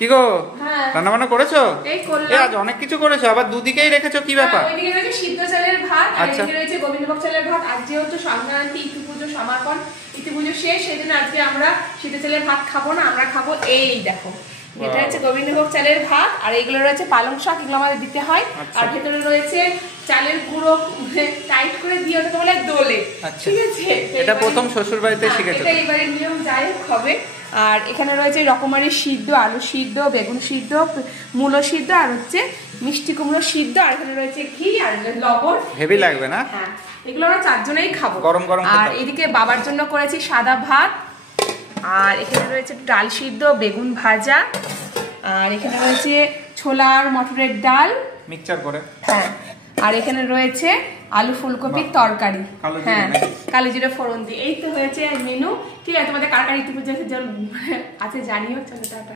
কি গো রান্না বান্না করেছো? আজ অনেক কিছু করেছো, আবার দুদিকেই রেখেছো, কি ব্যাপার? ওইদিকে রয়েছে সিদ্ধ চালের ভাত আর এদিকে রয়েছে গোবিন্দভোগ চালের ভাত। আজ যেহেতু সংক্রান্তি, ইতি পুজো সমাপন, ইতি পুজো শেষ, সেদিন আজকে আমরা সিদ্ধ চালের ভাত খাবো না, আমরা খাবো এই দেখো, এটা হচ্ছে গোবিন্দভোগ চালের ভাত। আর এগুলো রয়েছে পালং শাক, এগুলো আমাদের দিতে হয়। আর ভেতরে রয়েছে চালের গুঁড়ো টাইট করে দিয়ে ওটাকে বলে দোলে, ঠিক আছে? এটা প্রথম শ্বশুর বাড়িতে শিখেছো? এটা এবারে নিয়ম যাই হবে। আর এখানে রয়েছে রকমারি সিদ্ধ, আলু সিদ্ধ, বেগুন সিদ্ধ, মূলো সিদ্ধ, আর হচ্ছে মিষ্টি কুমড়ো সিদ্ধ, আর এখানে রয়েছে ঘি আর লবণ। হেভি লাগবে না? হ্যাঁ, এগুলো আমরা চারজনেই খাবো গরম গরম। আর এদিকে বাবার জন্য করেছি সাদা ভাত, আর এখানে রয়েছে ডাল সিদ্ধ, বেগুন ভাজা, আর এখানে রয়েছে ছোলা আর মটরের ডাল মিক্সচার করে। হ্যাঁ, আর এখানে রয়েছে আলু ফুলকপির তরকারি, হ্যাঁ কালো জিরে ফোড়ন দিয়ে। এই তো হয়েছে মেনু। ঠিক আছে, তোমাদের কার কার একটু আছে জানিও। চলো টাটা।